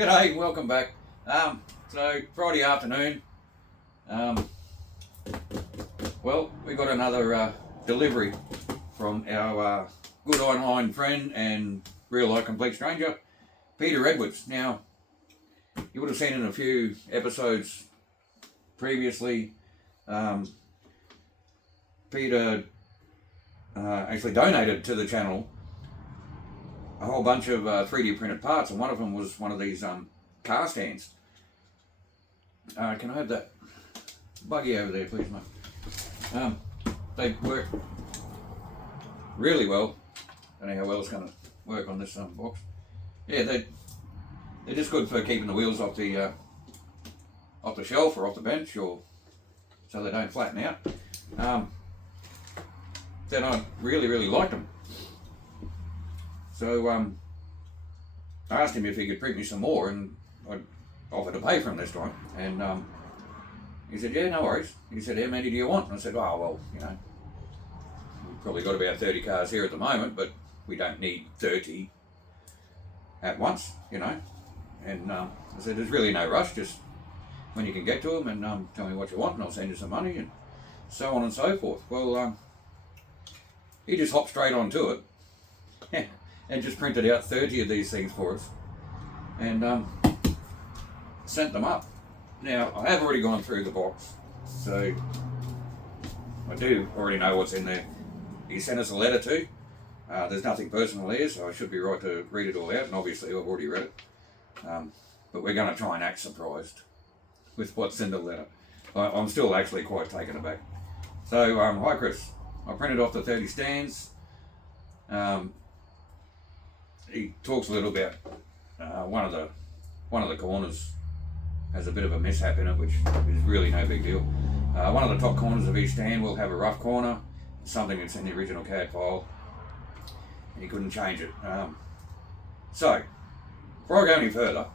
G'day, welcome back. So Friday afternoon, well, we got another delivery from our good online friend and real life complete stranger, Peter Edwards. Now, you would have seen in a few episodes previously, Peter actually donated to the channel a whole bunch of 3D printed parts, and one of them was one of these car stands. Can I have that buggy over there, please, mate? They work really well. I don't know how well it's going to work on this box. Yeah, they're just good for keeping the wheels off the shelf or off the bench, or so they don't flatten out. Then I really liked them. So I asked him if he could print me some more, and I offered to pay for them this time. And he said, yeah, no worries. He said, how many do you want? And I said, oh, well, you know, we've probably got about 30 cars here at the moment, but we don't need 30 at once, you know. And I said, there's really no rush, just when you can get to them, and tell me what you want and I'll send you some money, and so on and so forth. Well, he just hopped straight onto it and just printed out 30 of these things for us and sent them up. Now, I have already gone through the box, so I do already know what's in there. He sent us a letter too. There's nothing personal there, so I should be right to read it all out, and obviously I've already read it. But we're going to try and act surprised with what's in the letter. I'm still actually quite taken aback. So, hi Chris. I printed off the 30 stands. He talks a little about one of the corners has a bit of a mishap in it, which is really no big deal. One of the top corners of each stand will have a rough corner, something that's in the original CAD file, and he couldn't change it. So, before I go any further,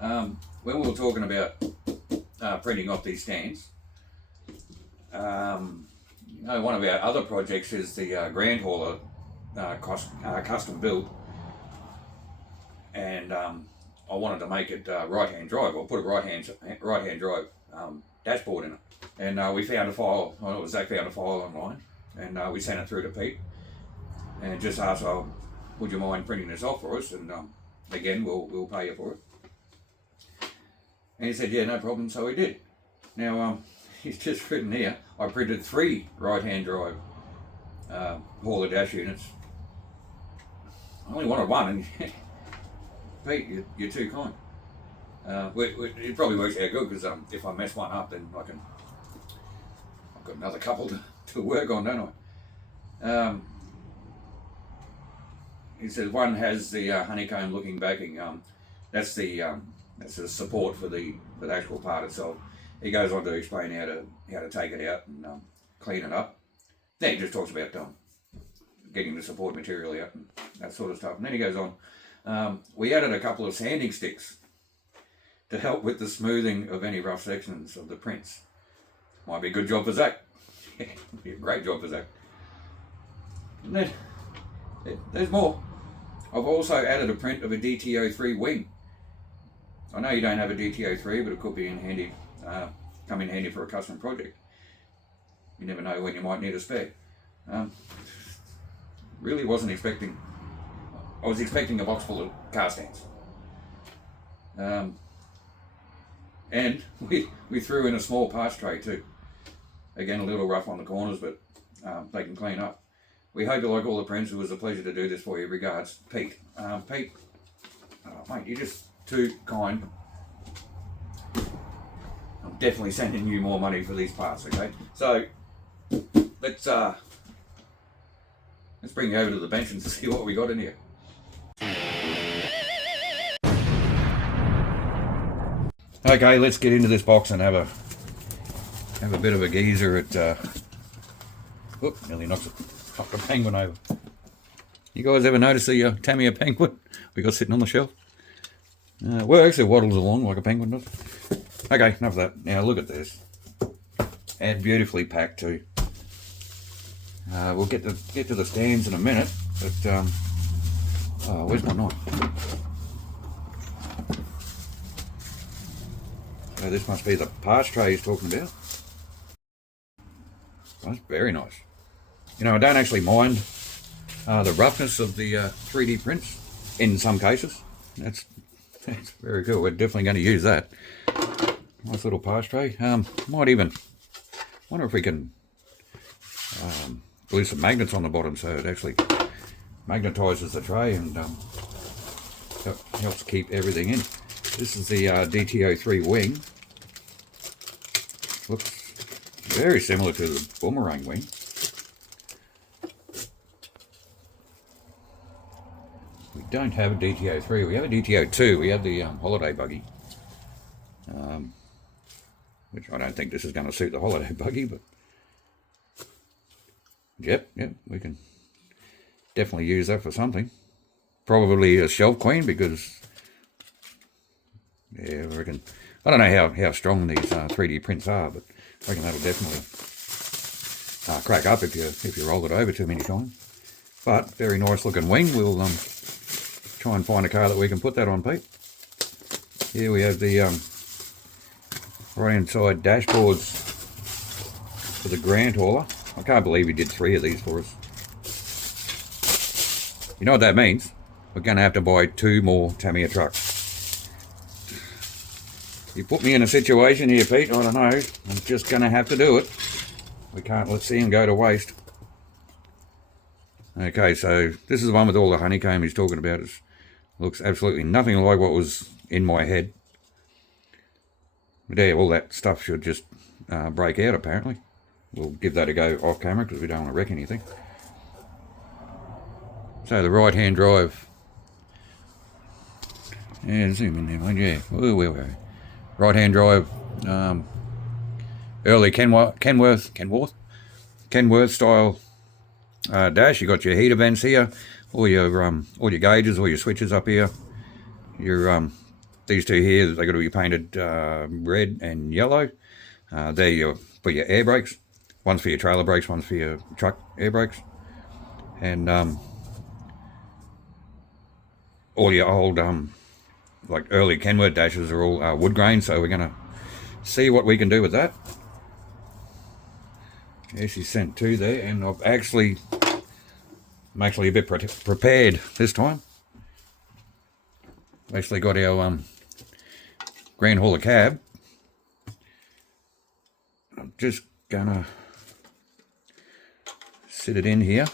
when we were talking about printing off these stands, you know, one of our other projects is the Grand Hauler custom build, and I wanted to make it right-hand drive, or put a right-hand drive dashboard in it. And we found a file, well, Zach found a file online, and we sent it through to Pete, and just asked, oh, would you mind printing this off for us? And again, we'll pay you for it. And he said, yeah, no problem, so he did. Now, he's just written here, I printed 3 right-hand drive hauler dash units. I only wanted one, and Pete, you're too kind. It probably works out good, because if I mess one up, then I've got another couple to work on, don't I? He says one has the honeycomb looking backing. That's the support for the actual part itself. He goes on to explain how to take it out and clean it up. Then he just talks about getting the support material out and that sort of stuff. And then he goes on. We added a couple of sanding sticks to help with the smoothing of any rough sections of the prints. Might be a good job for Zach. Be a great job for Zach. And then there's more. I've also added a print of a DTO3 wing. I know you don't have a DTO3, but it could be come in handy for a custom project. You never know when you might need a spare. Really wasn't expecting. I was expecting a box full of car stands. And we threw in a small parts tray too. Again, a little rough on the corners, but they can clean up. We hope you like all the prints. It was a pleasure to do this for you. Regards, Pete. Pete, mate, you're just too kind. I'm definitely sending you more money for these parts, okay? So let's bring you over to the bench and see what we got in here. Okay, let's get into this box and have a bit of a geezer at. Whoop! Nearly knocked a penguin over. You guys ever notice the Tamiya penguin we got sitting on the shelf? Well, actually waddles along like a penguin does. Okay, enough of that. Now look at this. And beautifully packed too. We'll get to the stands in a minute, but oh, where's my knife? So this must be the parts tray he's talking about. That's very nice. You know, I don't actually mind the roughness of the 3D prints in some cases. That's very cool. We're definitely going to use that. Nice little parts tray. Might even wonder if we can glue some magnets on the bottom so it actually magnetizes the tray and helps keep everything in. This is the DTO3 wing. Looks very similar to the Boomerang wing. We don't have a DTO3, we have a DTO2, we have the holiday buggy. Which I don't think this is going to suit the holiday buggy, but yep, we can definitely use that for something. Probably a shelf queen because, yeah, I reckon, I don't know how strong these 3D prints are, but I reckon that'll definitely crack up if you roll it over too many times. But very nice looking wing. We'll try and find a car that we can put that on, Pete. Here we have the right hand side dashboards for the Grand Hauler. I can't believe he did 3 of these for us. You know what that means? We're going to have to buy 2 more Tamiya trucks. You put me in a situation here, Pete, I don't know. I'm just going to have to do it. We can't let see him go to waste. Okay, so this is the one with all the honeycomb he's talking about. It looks absolutely nothing like what was in my head. But yeah, all that stuff should just break out apparently. We'll give that a go off camera because we don't want to wreck anything. So the right hand drive. Yeah, zoom in there, mate. Yeah, where were we? Right hand drive. Early Kenworth style dash. You got your heater vents here, all your gauges, all your switches up here. Your these two here, they got to be painted red and yellow. There you for your air brakes. One's for your trailer brakes, one's for your truck air brakes. And all your old like early Kenworth dashes are all wood grain, so we're gonna see what we can do with that. Yeah, she sent 2 there, and I'm actually a bit prepared this time. I've actually got our Grand Hauler cab. I'm just gonna sit it in here.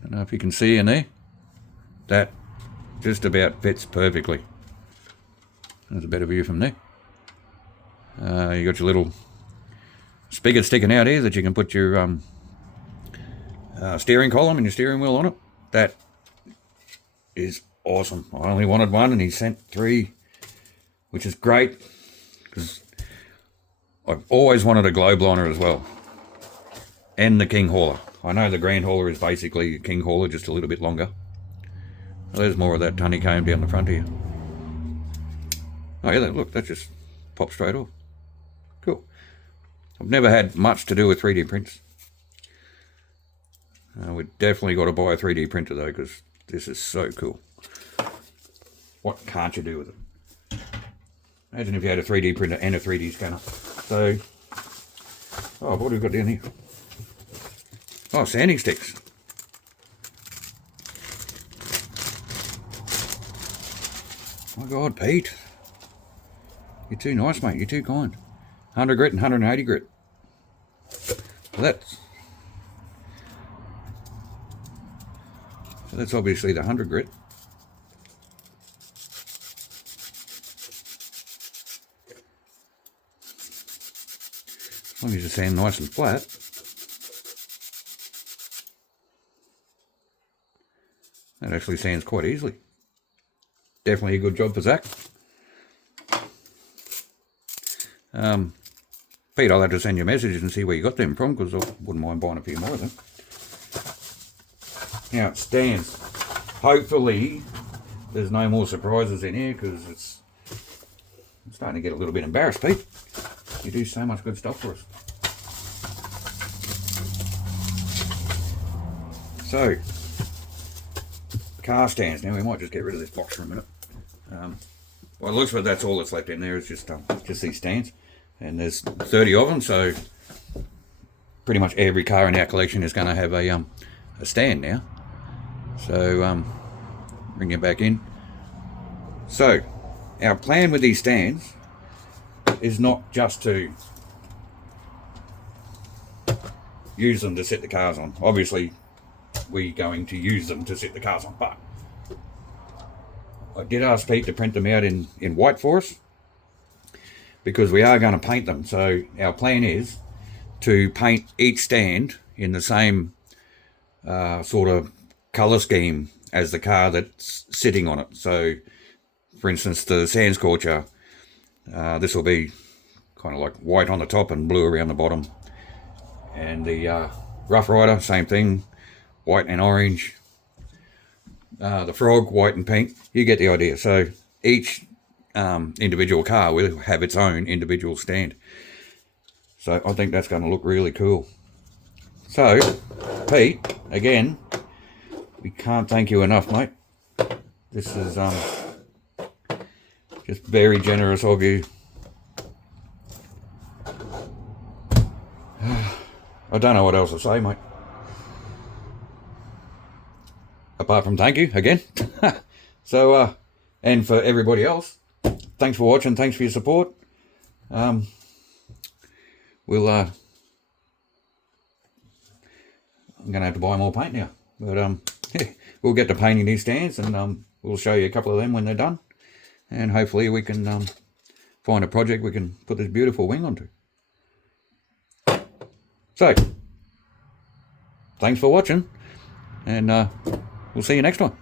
I don't know if you can see in there. That just about fits perfectly. There's a better view from there. You got your little spigot sticking out here that you can put your steering column and your steering wheel on it. That is awesome. I only wanted 1 and he sent 3, which is great because I've always wanted a globe liner as well, and the King Hauler. I know the Grand Hauler is basically a King Hauler, just a little bit longer. Well, there's more of that honeycomb down the front here. Oh yeah, look, that just pops straight off. Cool. I've never had much to do with 3D prints. We've definitely got to buy a 3D printer though, because this is so cool. What can't you do with it? Imagine if you had a 3D printer and a 3D scanner. So, oh, what have we got down here? Oh, sanding sticks. My God, Pete. You're too nice, mate. You're too kind. 100 grit and 180 grit. Well, that's obviously the 100 grit. As long as you sand nice and flat. That actually sands quite easily. Definitely a good job for Zach. Pete, I'll have to send you messages and see where you got them from, because I wouldn't mind buying a few more of them. Now it stands. Hopefully there's no more surprises in here, because I'm starting to get a little bit embarrassed, Pete. You do so much good stuff for us. So, car stands. Now we might just get rid of this box for a minute. Well, it looks like that's all that's left in there is just these stands, and there's 30 of them, so pretty much every car in our collection is going to have a stand now. So bring it back in. So our plan with these stands is not just to use them to set the cars on. Obviously, we're going to use them to set the cars on, but I did ask Pete to print them out in white for us, because we are going to paint them. So our plan is to paint each stand in the same sort of colour scheme as the car that's sitting on it. So, for instance, the Sand Scorcher, this will be kind of like white on the top and blue around the bottom. And the Rough Rider, same thing, white and orange. The Frog, white and pink. You get the idea. So each individual car will have its own individual stand. So I think that's going to look really cool. So, Pete, again, we can't thank you enough, mate. This is just very generous of you. I don't know what else to say, mate. Apart from thank you again. So, and for everybody else, thanks for watching. Thanks for your support. We'll I'm gonna have to buy more paint now, but yeah, we'll get to painting these stands, and we'll show you a couple of them when they're done, and hopefully we can find a project we can put this beautiful wing onto. So, thanks for watching, and we'll see you next time.